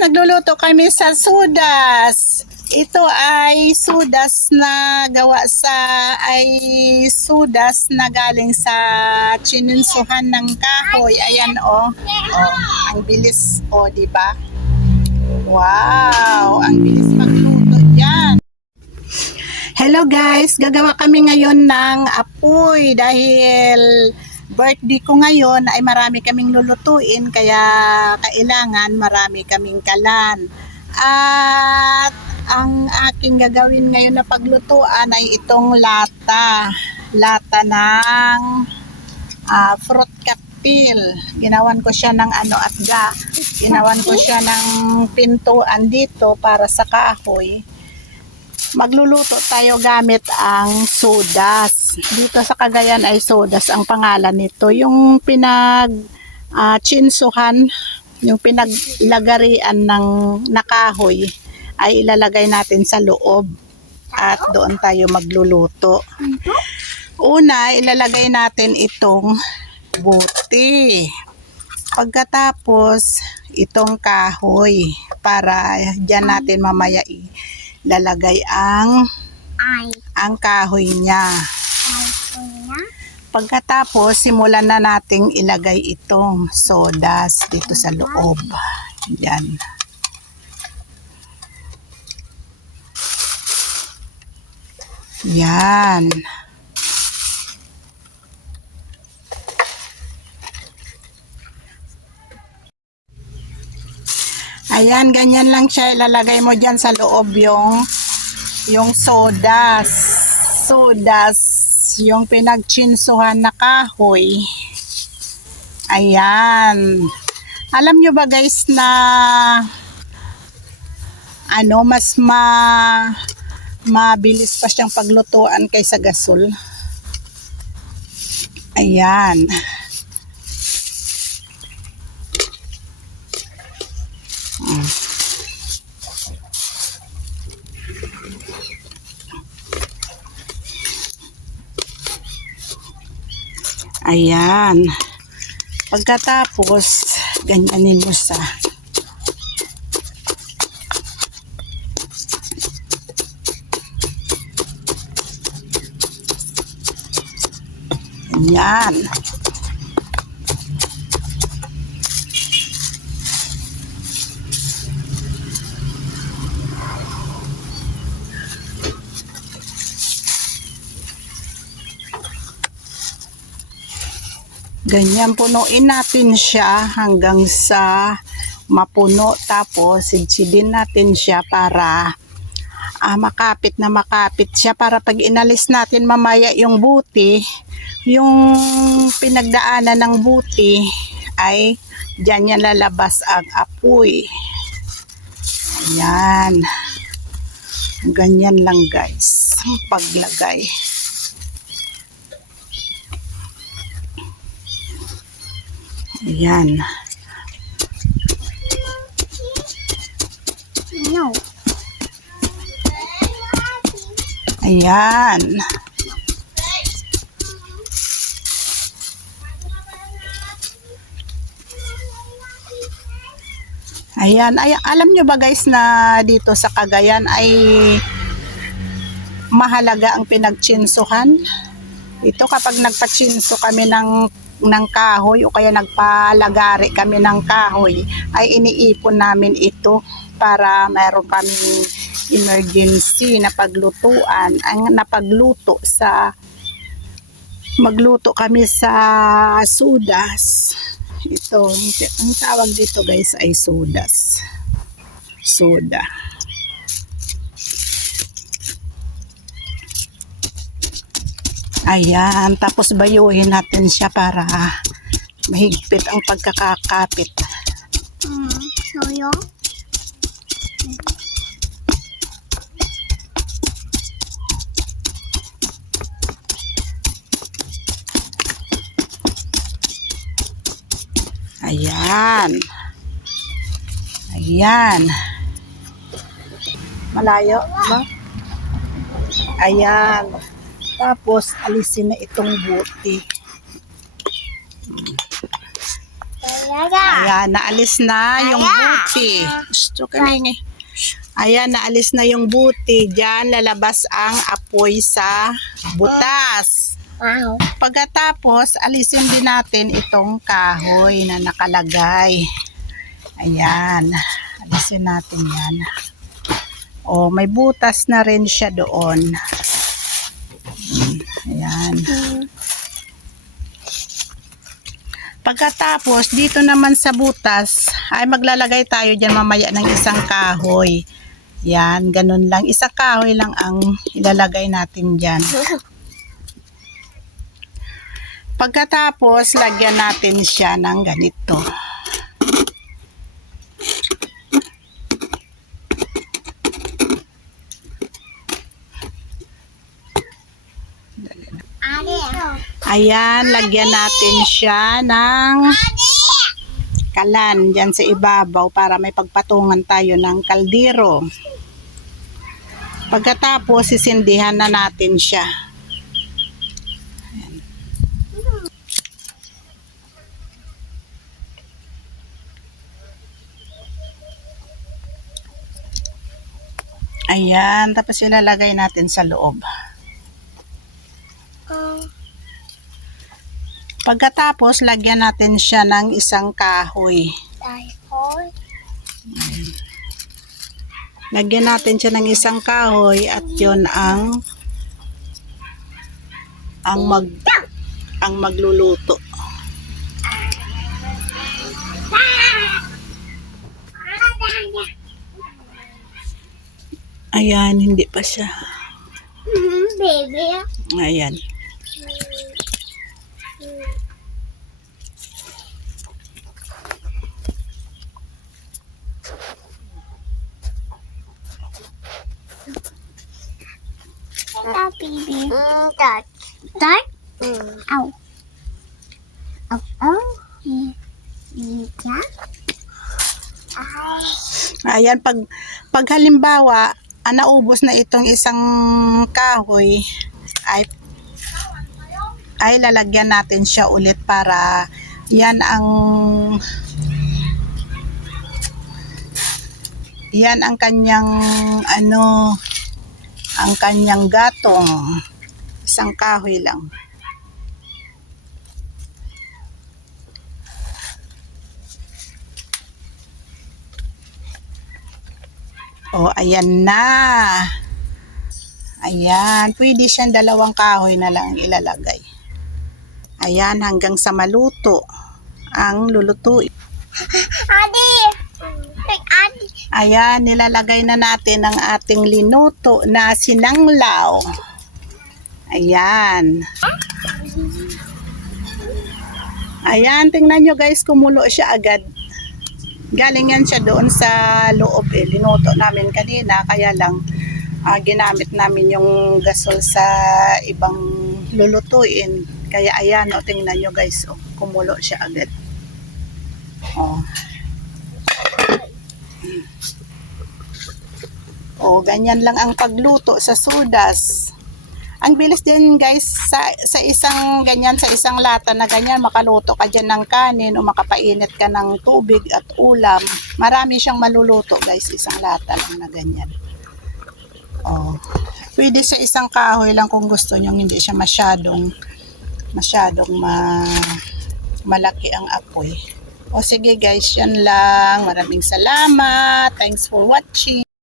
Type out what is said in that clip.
nagluluto kami sa sudas. Ito ay sudas na gawa sa sudas na galing sa chinunsuhan ng kahoy. Ayan oh. Oh, ang bilis oh, di ba? Wow, ang bilis magluto diyan. Hello guys, gagawa kami ngayon ng apoy dahil birthday ko ngayon ay marami kaming lulutuin kaya kailangan marami kaming kalan. At ang aking gagawin ngayon na paglutuan ay itong lata ng fruit cocktail. Ginawan ko siya ng atga. Ginawan ko siya ng pintuan dito para sa kahoy. Magluluto tayo gamit ang sodas. Dito sa Cagayan ay sodas ang pangalan nito. Yung chinsuhan, yung pinaglagarian ng nakahoy ay ilalagay natin sa loob at doon tayo magluluto. Una, ilalagay natin itong buti. Pagkatapos, itong kahoy para diyan natin mamaya lalagay ang kahoy niya. Pagkatapos, simulan na nating ilagay itong sodas dito sa loob. Yan. Yan. Ayan, ganyan lang siya. Ilalagay mo dyan sa loob yung sodas. Yung pinagchinsuhan na kahoy. Ayan. Alam nyo ba guys na mas mabilis pa siyang paglutuan kaysa gasol. Ayan. Ayan. Pagkatapos, ganyanin mo sa yan. Ganyan, punuin natin siya hanggang sa mapuno. Tapos, sidsidin natin siya para makapit na makapit siya. Para pag inalis natin mamaya yung buti, yung pinagdaanan ng buti ay dyan yan lalabas ang apoy. Ayan. Ganyan lang guys ang paglagay. Ayan. No. Ayan. Ayan. Ay, alam nyo ba guys na dito sa Cagayan ay mahalaga ang pinagchinsuhan? Ito kapag nagpachinso kami ng kahoy o kaya nagpalagari kami ng kahoy ay iniipon namin ito para mayroon kaming emergency na paglutuan. Ang magluto kami sa sudas. Ito, ang tawag dito guys ay sudas. Soda. Ayan, tapos bayuhin natin siya para mahigpit ang pagkakakapit. Soyo? Ayan. Ayan. Malayo ba? Ayan. Tapos, alisin na itong buti. Ayan, naalis na yung buti. Gusto kami. Ayan, naalis na yung buti. Diyan, lalabas ang apoy sa butas. Wow. Pagkatapos, alisin din natin itong kahoy na nakalagay. Ayan, alisin natin yan. O, may butas na rin siya doon. Ayan. Pagkatapos, dito naman sa butas, ay maglalagay tayo dyan mamaya ng isang kahoy. Yan, ganun lang. Isang kahoy lang ang ilalagay natin dyan. Pagkatapos, lagyan natin siya ng ganito. Ayan, lagyan natin siya ng kalan dyan sa ibabaw para may pagpatungan tayo ng kaldero. Pagkatapos, sisindihan na natin siya. Ayan, tapos ilalagay natin sa loob. Pagkatapos, lagyan natin siya ng isang kahoy. Lagyan natin siya ng isang kahoy at yon ang magluluto. Ayan, hindi pa siya. Baby. Ayan. Stop, baby. Touch. Touch? Ow. Ow. Ow. Ayan, pag halimbawa, naubos na itong isang kahoy, ay lalagyan natin siya ulit para yan ang kanyang ang kanyang gatong. Isang kahoy lang. O, ayan na. Ayan, pwede siyang dalawang kahoy na lang ilalagay. Ayan, hanggang sa maluto ang lulutuin. Adi! Adi! Ayan, nilalagay na natin ang ating linuto na sinanglaw. Ayan. Ayan, tingnan nyo guys, kumulo siya agad. Galing yan siya doon sa loob. Linuto namin kanina, kaya lang ginamit namin yung gasol sa ibang lulutuin. Kaya ayan, tingnan nyo guys, kumulo siya agad. Ganyan lang ang pagluto sa sudas. Ang bilis din guys, sa isang ganyan, sa isang lata na ganyan, makaluto ka dyan ng kanin o makapainit ka ng tubig at ulam. Marami siyang maluluto guys, isang lata lang na ganyan. Pwede sa isang kahoy lang kung gusto nyo, hindi siya masyadong malaki ang apoy. Sige guys, yan lang. Maraming salamat. Thanks for watching.